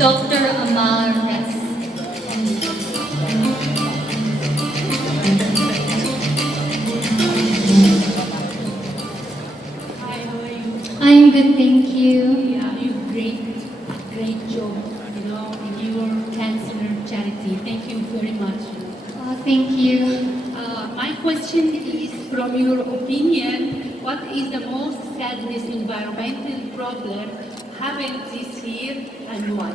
Dr. Amal Res. Hi, how are you? I'm good, thank you. Yeah, you great job, in your cancer charity. Thank you very much. Thank you. My question is, from your opinion, what is the most saddest environmental problem happened this year and why?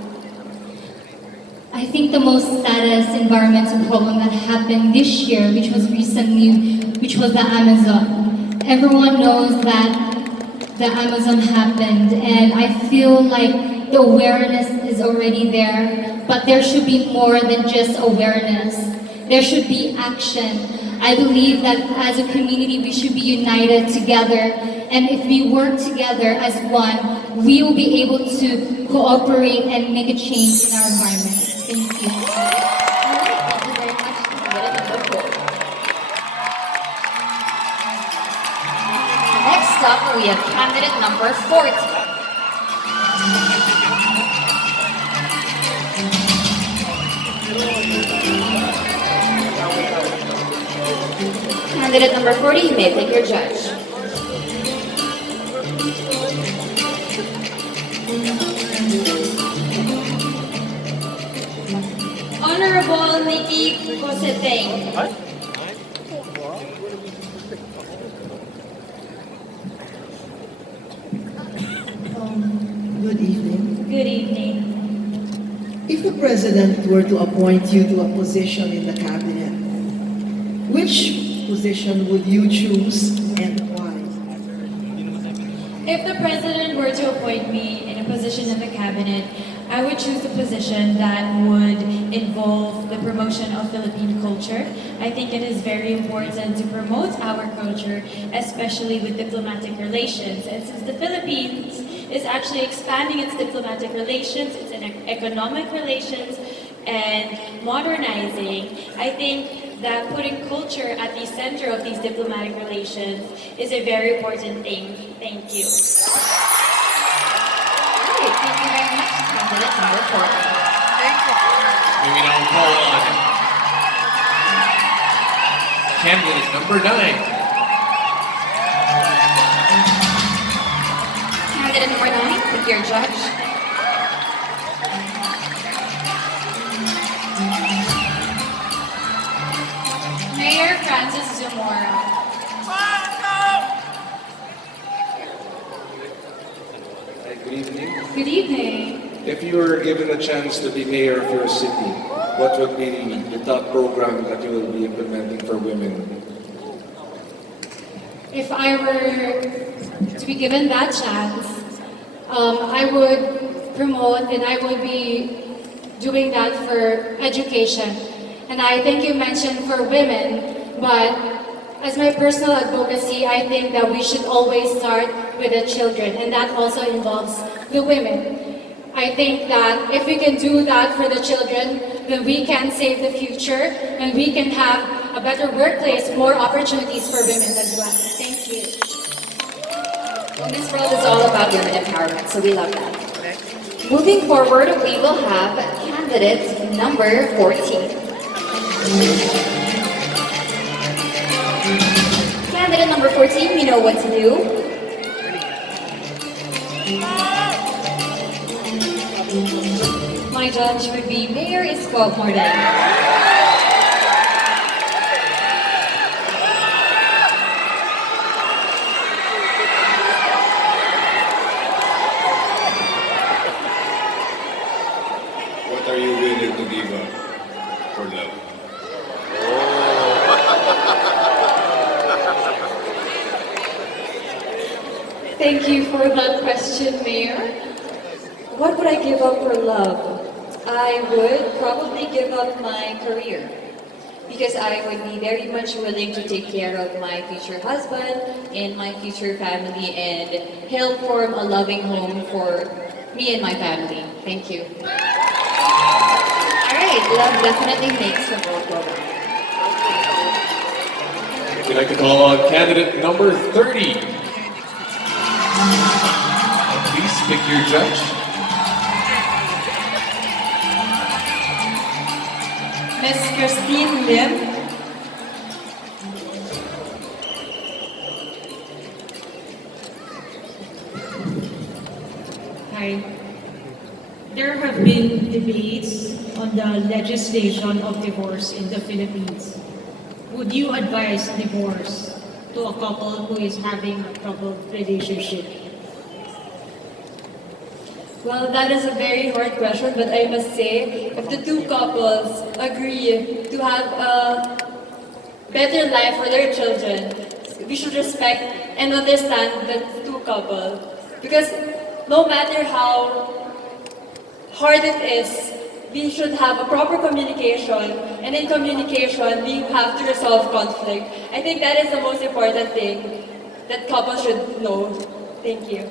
I think the most saddest environmental problem that happened this year, which was recently, which was the Amazon. Everyone knows that the Amazon happened, and I feel like the awareness is already there, but there should be more than just awareness. There should be action. I believe that as a community, we should be united together, and if we work together as one, we will be able to cooperate and make a change in our environment. Thank you. Thank you very much. Candidate number 4. Next up, we have candidate number 40. Candidate number 40, you may pick your judge. Honorable Nikki Coseteng. Good evening. Good evening. If the President were to appoint you to a position in the Cabinet, which position would you choose and why? If the President were to appoint me in a position in the Cabinet, I would choose a position that would involve the promotion of Philippine culture. I think it is very important to promote our culture, especially with diplomatic relations. And since the Philippines is actually expanding its diplomatic relations, its economic relations, and modernizing, I think that putting culture at the center of these diplomatic relations is a very important thing. Thank you. Great, thank you very much, candidate number 40. Maybe now call on candidate number 9. Candidate number 9, pick your judge. Mayor Francis Zamora. Hi, good evening. Good evening. If you were given a chance to be mayor of your city, what would be the top program that you will be implementing for women? If I were to be given that chance, I would promote and I would be doing that for education. And I think you mentioned for women, but as my personal advocacy, I think that we should always start with the children, and that also involves the women. I think that if we can do that for the children, then we can save the future and we can have a better workplace, more opportunities for women as well. Thank you. Well, this world is all about women empowerment, so we love that. Moving forward, we will have candidate number 14. Candidate number 14, you know what to do. My judge would be Mayor Isko Morden. What are you willing to give up for love? Thank you for that question, Mayor. What would I give up for love? I would probably give up my career because I would be very much willing to take care of my future husband and my future family and help form a loving home for me and my family. Thank you. All right, love definitely makes the world go round. We'd like to call on candidate number 30. Please pick your judge. Miss Christine Lim. Hi. There have been debates on the legislation of divorce in the Philippines. Would you advise divorce to a couple who is having a troubled relationship? Well, that is a very hard question, but I must say, if the two couples agree to have a better life for their children, we should respect and understand the two couples. Because no matter how hard it is, we should have a proper communication, and in communication, we have to resolve conflict. I think that is the most important thing that couples should know. Thank you.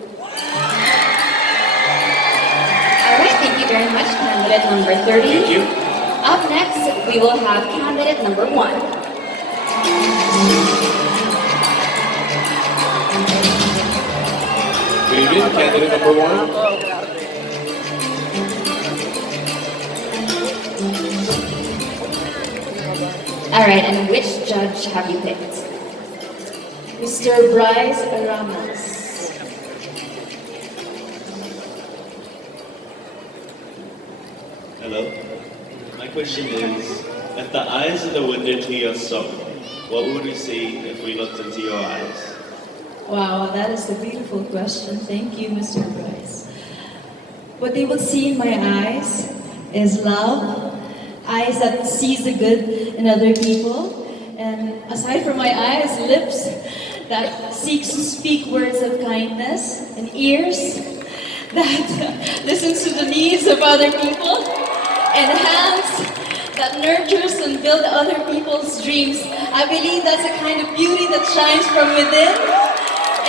All right, thank you very much, candidate number 30. Thank you. Up next, we will have candidate number 1. Good evening, candidate number 1. All right, and which judge have you picked? Mr. Bryce Ramos. Hello. My question is, if the eyes of the window to your soul, what would we see if we looked into your eyes? Wow, that is a beautiful question. Thank you, Mr. Bryce. What they will see in my eyes is love, eyes that sees the good in other people, and aside from my eyes, lips that seeks to speak words of kindness, and ears that listens to the needs of other people, and hands that nurtures and build other people's dreams. I believe that's a kind of beauty that shines from within,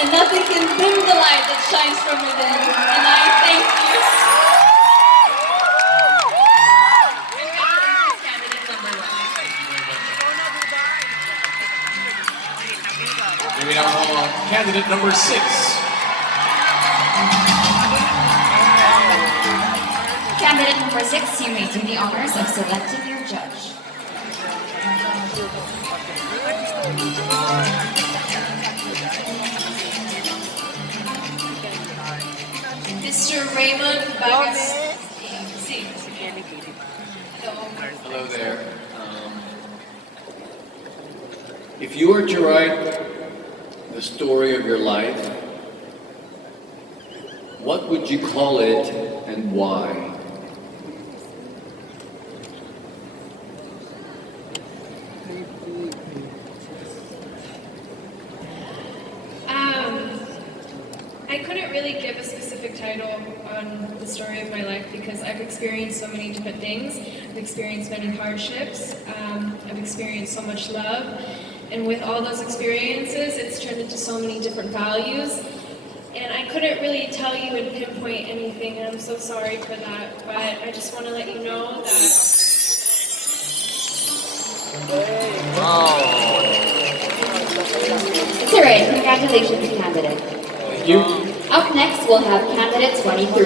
and nothing can dim the light that shines from within. And I thank you. May we now call on candidate number 6. Candidate number 6, you may do the honors of selecting your judge. Mr. Raymond Bagas. Hello there. If you were to write the story of your life, what would you call it and why? I couldn't really give a specific title on the story of my life because I've experienced so many different things. I've experienced many hardships. I've experienced so much love. And with all those experiences, it's turned into so many different values. And I couldn't really tell you and pinpoint anything, and I'm so sorry for that. But I just want to let you know that... It's all right. Congratulations, candidate. Thank you. Up next, we'll have candidate 23.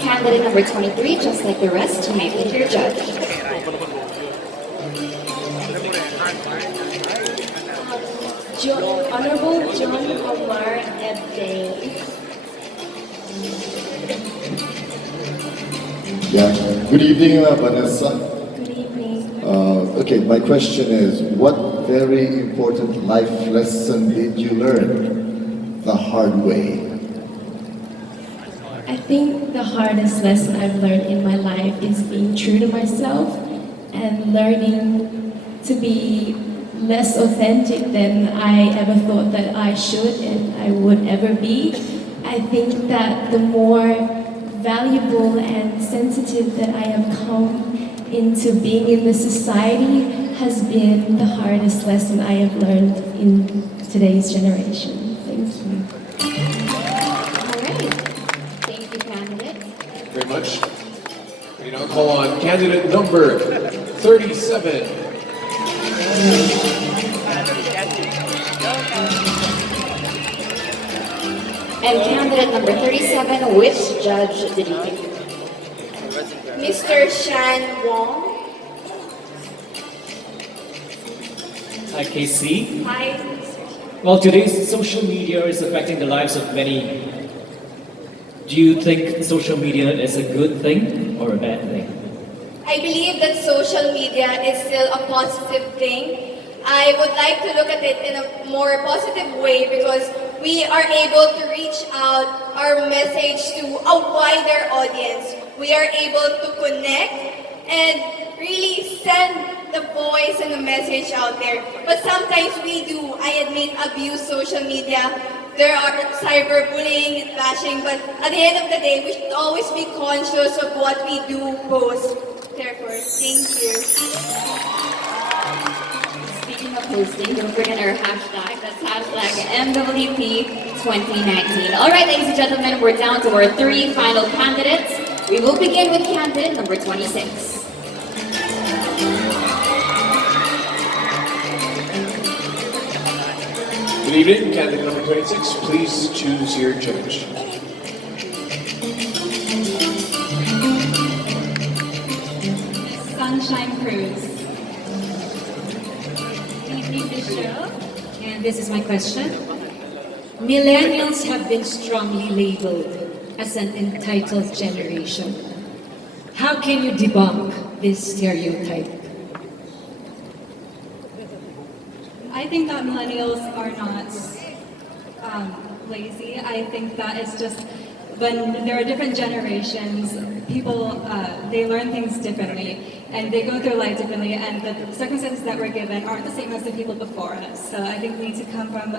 Candidate number 23, just like the rest, you may pick your judge. Honorable John Omar Ebday. Yeah. Good evening, Vanessa. Good evening. Okay, my question is, what very important life lesson did you learn the hard way? I think the hardest lesson I've learned in my life is being true to myself and learning to be less authentic than I ever thought that I should and I would ever be. I think that the more valuable and sensitive that I have come into being in this society has been the hardest lesson I have learned in today's generation. Thank you. All right. Thank you, candidate. Very much. We now call on candidate number 37. And candidate candidate number 37, which judge did you pick? Mr. Shan Wong. Hi, KC. Hi. Well, today's social media is affecting the lives of many. Do you think social media is a good thing or a bad thing? I believe that social media is still a positive thing. I would like to look at it in a more positive way because we are able to reach out our message to a wider audience. We are able to connect and really send the voice and the message out there. But sometimes we do, I admit, abuse social media. There are cyberbullying, bashing, but at the end of the day, we should always be conscious of what we do post. Therefore, thank you. Speaking of posting, don't forget our hashtag. That's hashtag MWP2019. All right, ladies and gentlemen, we're down to our 3 final candidates. We will begin with candidate number 26. Good evening, candidate number 26. Please choose your judge. Sunshine Cruz. Good evening, Michelle. And this is my question. Millennials have been strongly labeled as an entitled generation. How can you debunk this stereotype? I think that millennials are not lazy. I think that it's just when there are different generations, people, they learn things differently and they go through life differently, and the circumstances that we're given aren't the same as the people before us. So I think we need to come from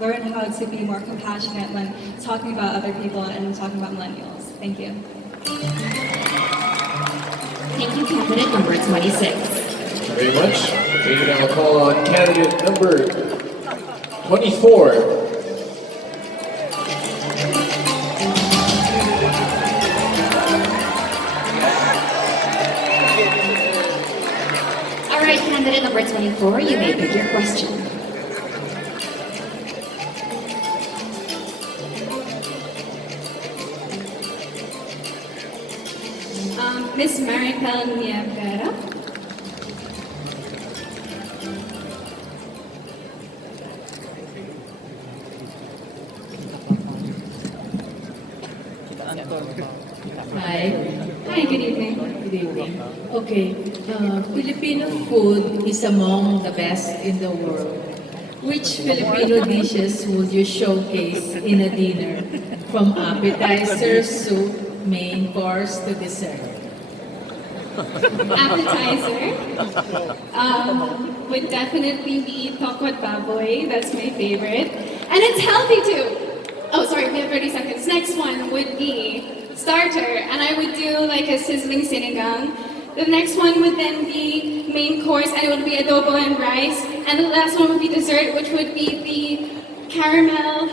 learn how to be more compassionate when talking about other people and talking about millennials. Thank you. Thank you, candidate number 26. Thank you very much. We now call on candidate number 24. All right, candidate number 24, you may pick your question. Miss Maricel Nievera. Hi. Hi, good evening. Good evening. Okay, Filipino food is among the best in the world. Which Filipino dishes would you showcase in a dinner? From appetizer, soup, main course to dessert. Appetizer would definitely be tokod baboy. That's my favorite. And it's healthy too. Oh, sorry, we have 30 seconds. Next one would be starter, and I would do like a sizzling sinigang. The next one would then be main course, and it would be adobo and rice. And the last one would be dessert, which would be the caramel.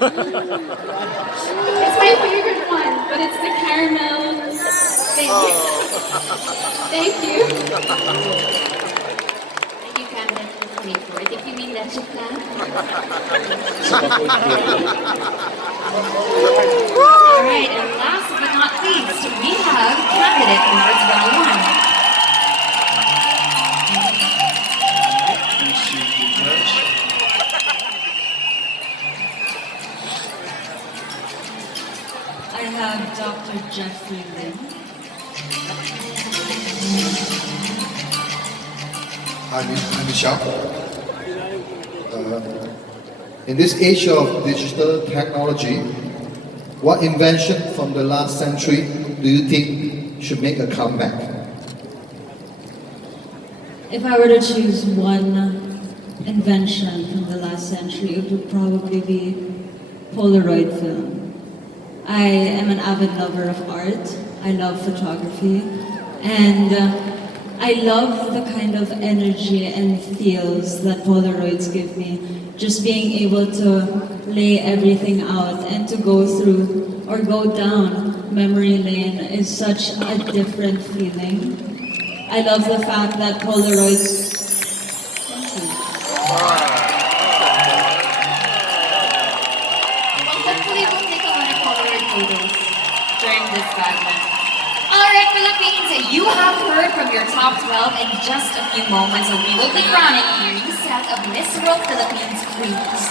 It's my favorite one, but it's the caramel thing. Thank you. Thank you, candidate number 24. I think you mean that you plan. All right, and last but not least, we have candidate number 21. I have Dr. Jeffrey Lin. Hi, Michelle. In this age of digital technology, what invention from the last century do you think should make a comeback? If I were to choose one invention from the last century, it would probably be Polaroid film. I am an avid lover of art. I love photography. And I love the kind of energy and feels that Polaroids give me. Just being able to lay everything out and to go through or go down memory lane is such a different feeling. I love the fact that Polaroids... Thank you. during this Pageant. Alright, Philippines, you have heard from your top 12 in just a few moments, so we will be crowning a new set of Miss World Philippines queens.